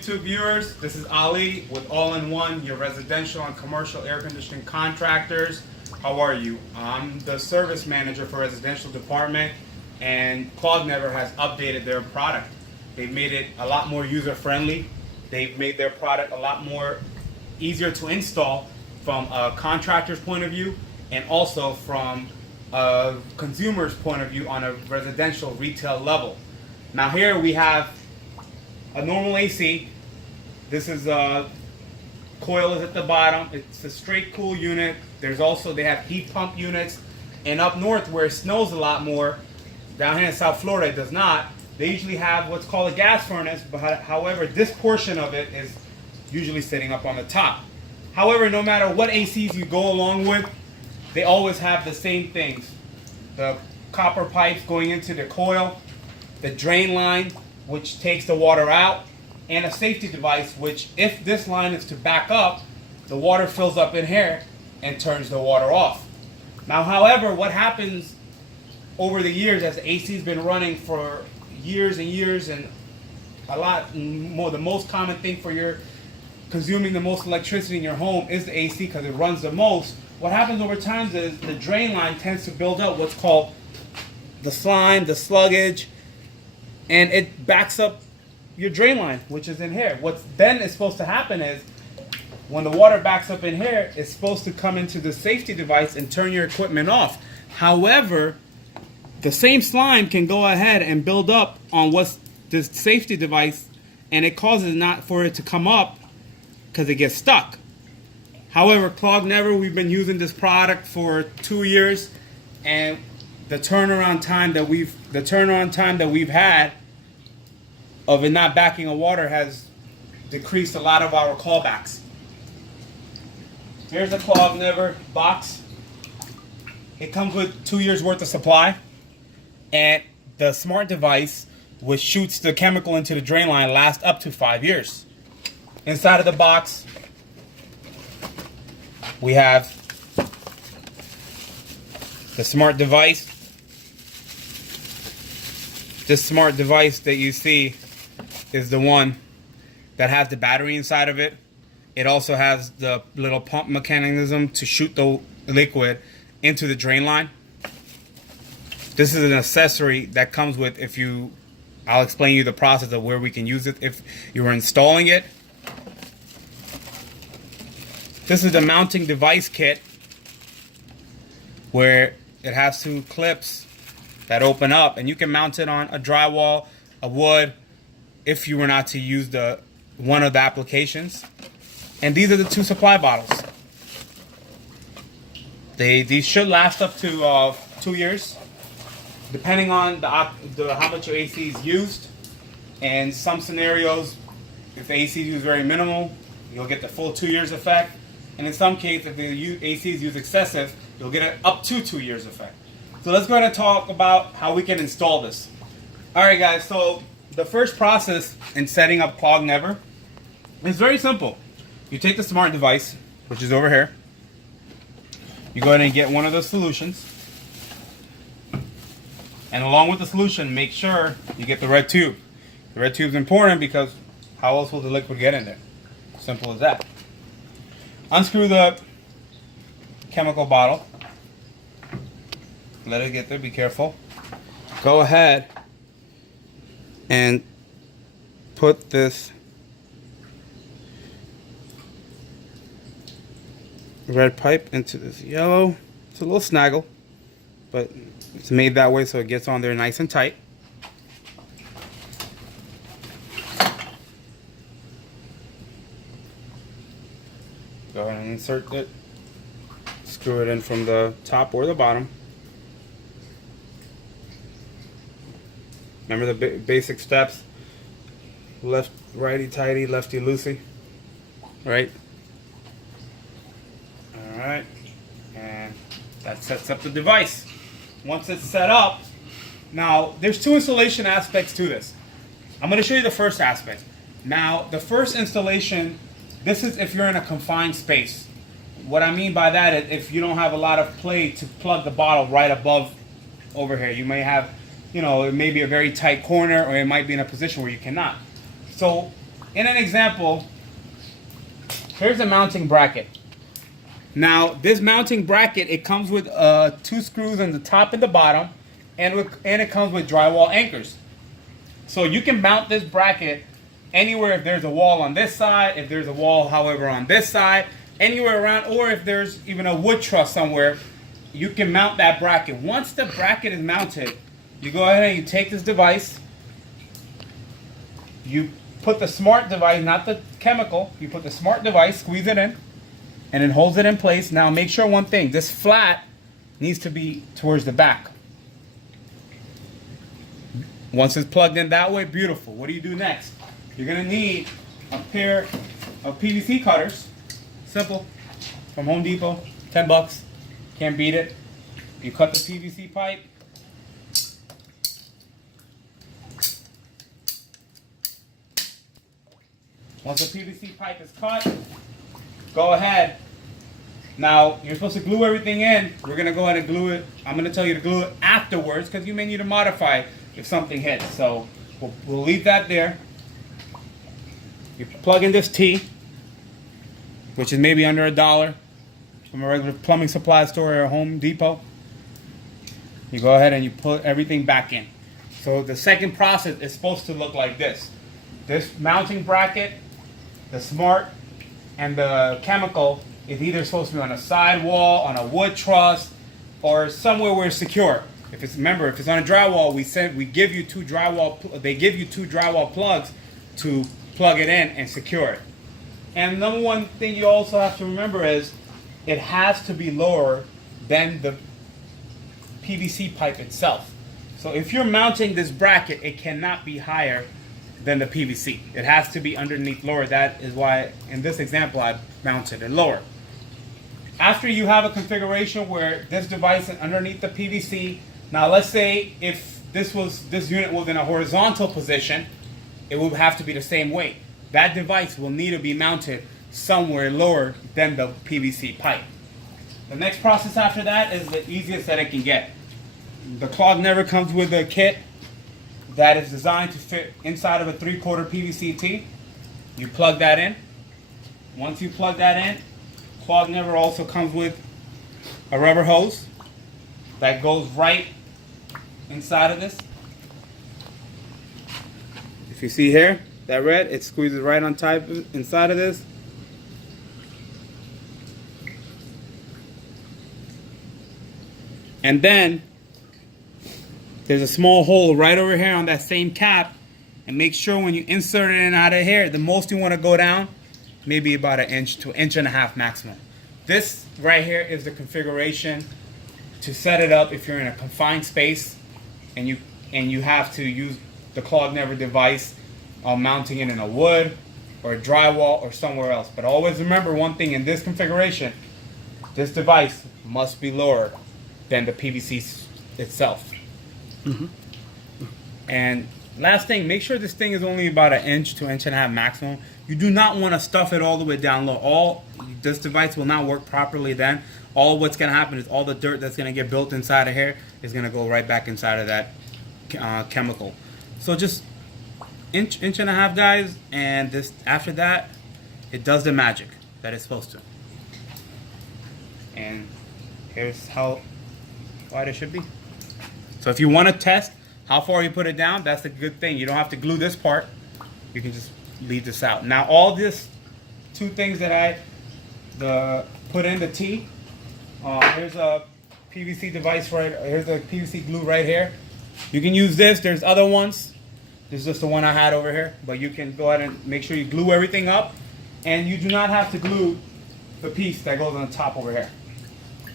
YouTube viewers, this is Ali with All-in-One, your residential and commercial air conditioning contractors. How are you? I'm the service manager for residential department, and CLOGNEVER has updated their product. They've made it a lot more user-friendly. They've made their product a lot more easier to install from a contractor's point of view and also from a consumer's point of view on a residential retail level. Now here we have a normal AC. This is coil is at the bottom. It's a straight cool unit. There's also, they have heat pump units, and up north where it snows a lot more, down here in South Florida it does not. They usually have what's called a gas furnace, but however this portion of it is usually sitting up on the top. However, no matter what ACs you go along with, they always have the same things: the copper pipes going into the coil, the drain line which takes the water out, and a safety device which, if this line is to back up, the water fills up in here and turns the water off. Now, however, what happens over the years as the AC's been running for years and years, and a lot more, the most common thing for your consuming the most electricity in your home is the AC because it runs the most. What happens over time is the drain line tends to build up what's called the slime, the sluggage, and it backs up your drain line, which is in here. What then is supposed to happen is when the water backs up in here, it's supposed to come into the safety device and turn your equipment off. However, the same slime can go ahead and build up on what's this safety device, and it causes not for it to come up because it gets stuck. However, CLOGNEVER, we've been using this product for 2 years, and the turnaround time that we've had of it not backing of water has decreased a lot of our callbacks. Here's a CLOGNEVER box. It comes with 2 years worth of supply, and the smart device, which shoots the chemical into the drain line, lasts up to 5 years. Inside of the box, we have the smart device. This smart device that you see is the one that has the battery inside of it. It also has the little pump mechanism to shoot the liquid into the drain line. This is an accessory that comes with, I'll explain you the process of where we can use it if you were installing it. This is the mounting device kit where it has 2 clips that open up, and you can mount it on a drywall, a wood, if you were not to use one of the applications. And these are the 2 supply bottles. These should last up to 2 years, depending on how much your AC is used. And some scenarios, if the AC is used very minimal, you'll get the full 2 years effect. And in some cases, if the AC is used excessive, you'll get it up to 2 years effect. So let's go ahead and talk about how we can install this. Alright guys, so the first process in setting up CLOGNEVER is very simple. You take the smart device, which is over here. You go ahead and get one of the solutions. And along with the solution, make sure you get the red tube. The red tube is important because how else will the liquid get in there? Simple as that. Unscrew the chemical bottle. Let it get there, be careful. Go ahead and put this red pipe into this yellow. It's a little snaggle, but it's made that way so it gets on there nice and tight. Go ahead and insert it. Screw it in from the top or the bottom. Remember the basic steps: left righty tighty, lefty loosey, right? Alright, and that sets up the device. Once it's set up, now there's 2 installation aspects to this. I'm going to show you the first aspect. Now, the first installation, this is if you're in a confined space. What I mean by that is if you don't have a lot of play to plug the bottle right above over here. You may have, it may be a very tight corner, or it might be in a position where you cannot. So in an example, here's a mounting bracket. Now, this mounting bracket, it comes with 2 screws on the top and the bottom, and it comes with drywall anchors. So you can mount this bracket anywhere if there's a wall on this side, if there's a wall, however, on this side, anywhere around, or if there's even a wood truss somewhere, you can mount that bracket. Once the bracket is mounted, you go ahead and you take this device, you put the smart device, not the chemical, you put the smart device, squeeze it in, and it holds it in place. Now make sure one thing, this flat needs to be towards the back. Once it's plugged in that way, beautiful. What do you do next? You're gonna need a pair of PVC cutters, simple, from Home Depot, 10 bucks, can't beat it. You cut the PVC pipe. Once the PVC pipe is cut, go ahead. Now, you're supposed to glue everything in. We're going to go ahead and glue it. I'm going to tell you to glue it afterwards because you may need to modify if something hits. So, we'll leave that there. You plug in this T, which is maybe under $1 from a regular plumbing supply store or Home Depot. You go ahead and you put everything back in. So, the second process is supposed to look like this. This mounting bracket, the smart, and the chemical is either supposed to be on a side wall, on a wood truss, or somewhere where it's secure. If it's, remember, if it's on a drywall, they give you two drywall plugs to plug it in and secure it. And number one thing you also have to remember is it has to be lower than the PVC pipe itself. So if you're mounting this bracket, it cannot be higher than the PVC. It has to be underneath lower. That is why in this example I mounted it lower. After you have a configuration where this device is underneath the PVC, now let's say if this unit was in a horizontal position, it would have to be the same weight. That device will need to be mounted somewhere lower than the PVC pipe. The next process after that is the easiest that it can get. The CLOGNEVER comes with a kit that is designed to fit inside of a 3/4 PVC T. You plug that in. Once you plug that in, CLOGNEVER also comes with a rubber hose that goes right inside of this. If you see here, that red, it squeezes right on top inside of this. And then there's a small hole right over here on that same cap, and make sure when you insert it in out of here, the most you want to go down, maybe about 1 inch to 1.5 inches maximum. This right here is the configuration to set it up if you're in a confined space and you have to use the CLOGNEVER device mounting it in a wood or a drywall or somewhere else. But always remember one thing, in this configuration, this device must be lower than the PVC itself. Mm-hmm. And last thing, make sure this thing is only about 1 inch to 1.5 inches maximum. You do not want to stuff it all the way down low. This device will not work properly then. All what's going to happen is all the dirt that's going to get built inside of here is going to go right back inside of that chemical. So just 1.5 inches, guys, and this after that, it does the magic that it's supposed to. And here's how wide it should be. So if you want to test how far you put it down, that's a good thing. You don't have to glue this part. You can just leave this out. Now all this 2 things that I put in the T. Here's a PVC device right. Here's a PVC glue right here. You can use this. There's other ones. This is just the one I had over here. But you can go ahead and make sure you glue everything up. And you do not have to glue the piece that goes on the top over here.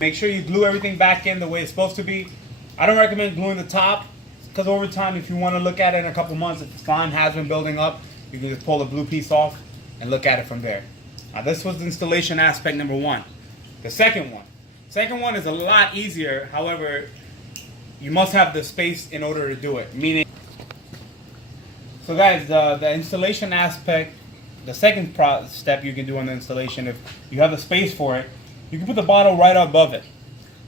Make sure you glue everything back in the way it's supposed to be. I don't recommend gluing the top because over time, if you want to look at it in a couple months, if the slime has been building up, you can just pull the blue piece off and look at it from there. Now this was the installation aspect number 1. The second one is a lot easier. However, you must have the space in order to do it. Meaning, so guys, the installation aspect, the second step you can do on the installation, if you have the space for it, you can put the bottle right above it.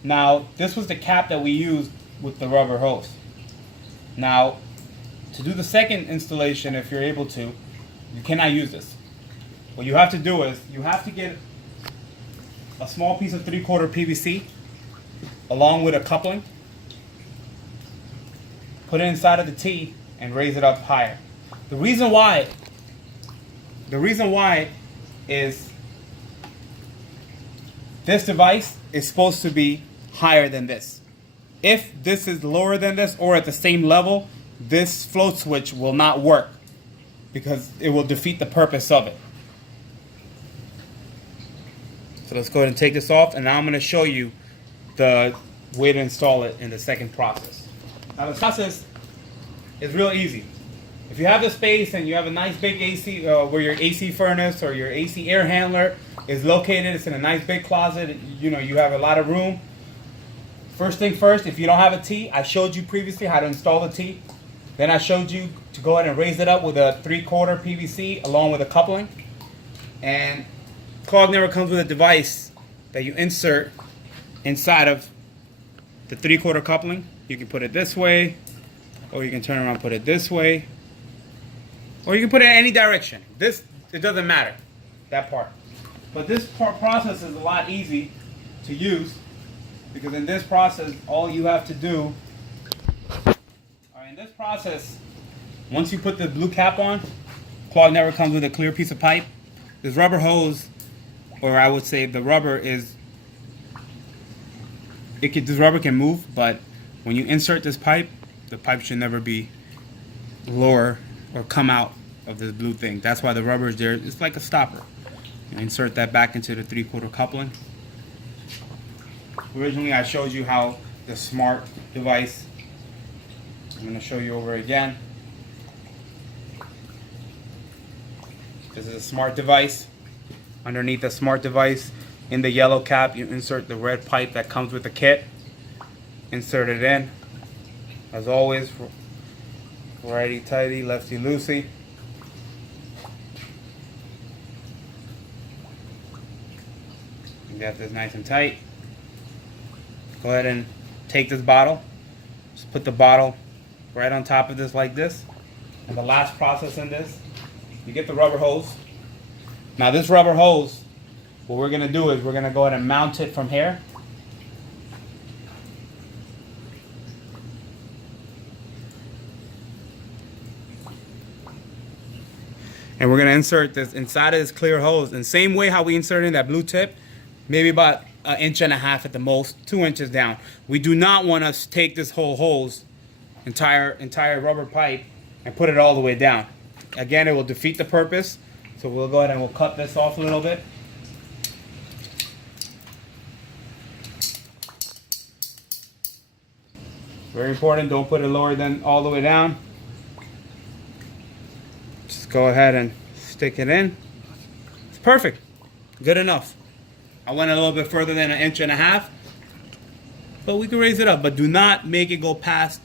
Now, this was the cap that we used with the rubber hose. Now, to do the second installation, if you're able to, You cannot use this. What you have to do is you have to get a small piece of 3/4 PVC along with a coupling, put it inside of the T and raise it up higher. The reason why is this device is supposed to be higher than this. If this is lower than this or at the same level, this float switch will not work because it will defeat the purpose of it. So let's go ahead and take this off, and now I'm going to show you the way to install it in the second process. Now the process is real easy. If you have the space and you have a nice big AC, where your AC furnace or your AC air handler is located, it's in a nice big closet, you know, you have a lot of room. First thing first, if you don't have a T, I showed you previously how to install the T. Then I showed you to go ahead and raise it up with a 3/4 PVC along with a coupling. And CLOGNEVER comes with a device that you insert inside of the 3/4 coupling. You can put it this way, or you can turn around and put it this way, or you can put it in any direction. It doesn't matter, that part. But this process is a lot easy to use, because in this process, all you have to do, in this process, once you put the blue cap on, CLOGNEVER comes with a clear piece of pipe. This rubber hose, or I would say the rubber is, this rubber can move, but when you insert this pipe, the pipe should never be lower or come out of this blue thing. That's why the rubber is there. It's like a stopper. You insert that back into the 3/4 coupling. Originally I showed you how the smart device, I'm going to show you over again. This is a smart device. Underneath the smart device, in the yellow cap, you insert the red pipe that comes with the kit. Insert it in. As always, righty tighty, lefty loosey. You got this nice and tight. Go ahead and take this bottle. Just put the bottle right on top of this like this. And the last process in this, you get the rubber hose. Now this rubber hose, what we're going to do is we're going to go ahead and mount it from here. And we're going to insert this inside of this clear hose. And same way how we inserted that blue tip, maybe about 1.5 inches at the most, 2 inches down. We do not want to take this whole hose, entire rubber pipe, and put it all the way down. Again, it will defeat the purpose. So we'll go ahead and we'll cut this off a little bit. Very important, don't put it lower than all the way down. Just go ahead and stick it in. It's perfect. Good enough. I went a little bit further than 1.5 inches, but we can raise it up. But do not make it go past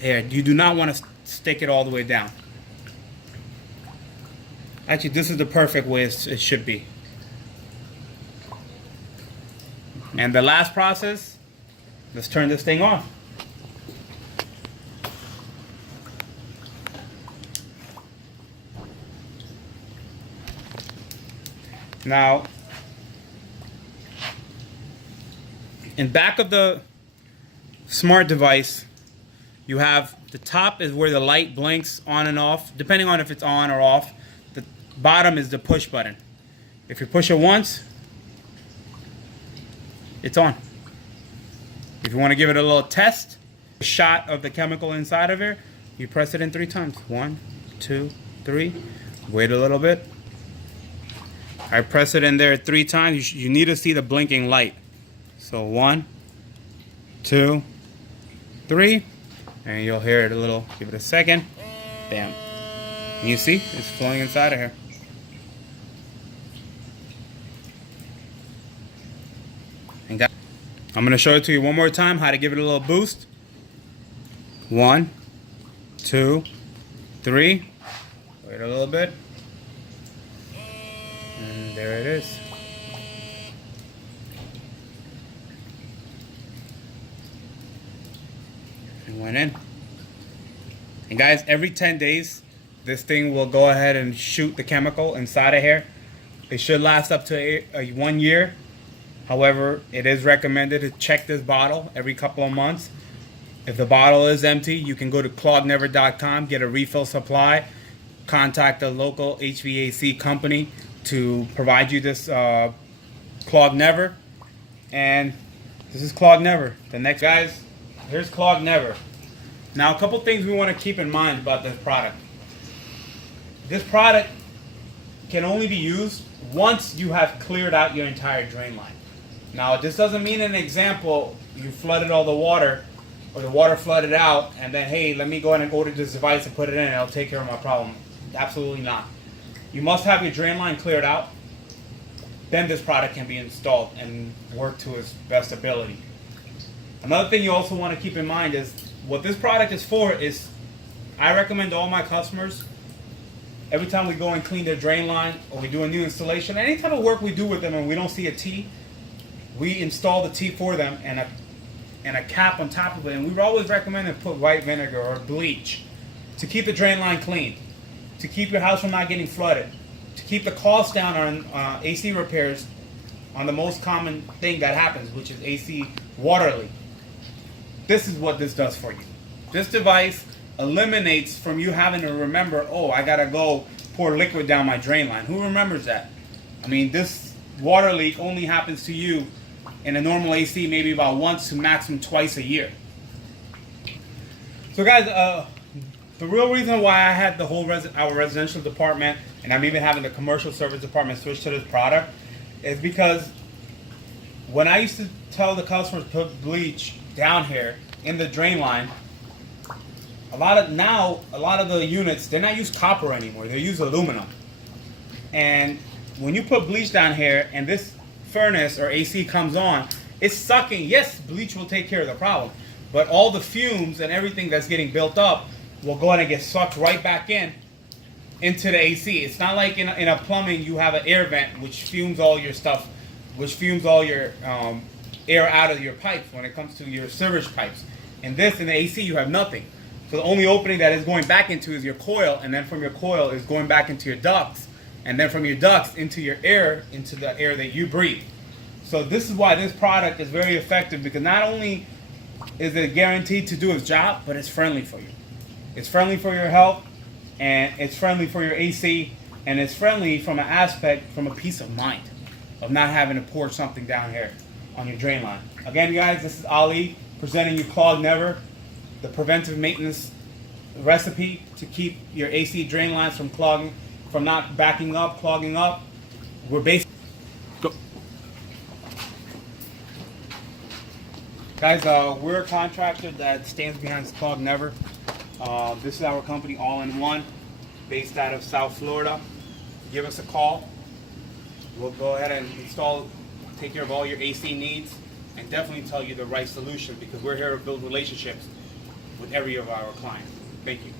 here. You do not want to stick it all the way down. Actually, this is the perfect way it should be. And the last process, let's turn this thing off. Now, in back of the smart device, you have the top is where the light blinks on and off, depending on if it's on or off. The bottom is the push button. If you push it once, it's on. If you want to give it a little test, a shot of the chemical inside of here, you press it in 3 times. 1, 2, 3. Wait a little bit. I press it in there 3 times. You need to see the blinking light. So 1, 2, 3, and you'll hear it a little. Give it a second. Bam. And you see, it's flowing inside of here. And I'm going to show it to you one more time how to give it a little boost. 1, 2, 3. Wait a little bit. And there it is. It went in. And guys, every 10 days, This thing will go ahead and shoot the chemical inside of here. It should last up to 1 year. However, it is recommended to check this bottle every couple of months. If the bottle is empty, you can go to clognever.com, get a refill supply, contact a local HVAC company to provide you this CLOGNEVER. And this is CLOGNEVER. The next, guys, here's CLOGNEVER. Now, a couple things we want to keep in mind about this product. This product can only be used once you have cleared out your entire drain line. Now, this doesn't mean, an example, you flooded all the water, or the water flooded out, and then, hey, let me go ahead and order this device and put it in and it'll take care of my problem. Absolutely not. You must have your drain line cleared out. Then this product can be installed and work to its best ability. Another thing you also want to keep in mind is what this product is for is, I recommend to all my customers, every time we go and clean their drain line or we do a new installation, any type of work we do with them and we don't see a T, we install the T for them and a cap on top of it. And we would always recommend to put white vinegar or bleach to keep the drain line clean, to keep your house from not getting flooded, to keep the cost down on AC repairs on the most common thing that happens, which is AC water leak. This is what this does for you. This device eliminates from you having to remember, oh, I gotta go pour liquid down my drain line. Who remembers that? I mean, this water leak only happens to you in a normal AC maybe about once to maximum twice a year. So guys, the real reason why I had the whole our residential department, and I'm even having the commercial service department switch to this product, is because when I used to tell the customers to put bleach down here in the drain line, a lot of the units, they're not use copper anymore, they use aluminum. And when you put bleach down here and this furnace or AC comes on, it's sucking. Yes, bleach will take care of the problem, but all the fumes and everything that's getting built up will go ahead and get sucked right back into the AC. It's not like in a plumbing you have an air vent which fumes all your stuff, which fumes all your air out of your pipes when it comes to your sewage pipes. In the AC you have nothing. So the only opening that is going back into is your coil, and then from your coil is going back into your ducts, and then from your ducts into your air, into the air that you breathe. So this is why this product is very effective, because not only is it guaranteed to do its job, but it's friendly for you. It's friendly for your health, and it's friendly for your AC, and it's friendly from an aspect, from a peace of mind of not having to pour something down here on your drain line. Again, guys, this is Ali presenting you CLOGNEVER, the preventive maintenance recipe to keep your AC drain lines from clogging, from not backing up, clogging up. We're basically, guys, we're a contractor that stands behind CLOGNEVER. This is our company, All in One, based out of South Florida. Give us a call. We'll go ahead and take care of all your AC needs, and definitely tell you the right solution, because we're here to build relationships with every of our clients. Thank you.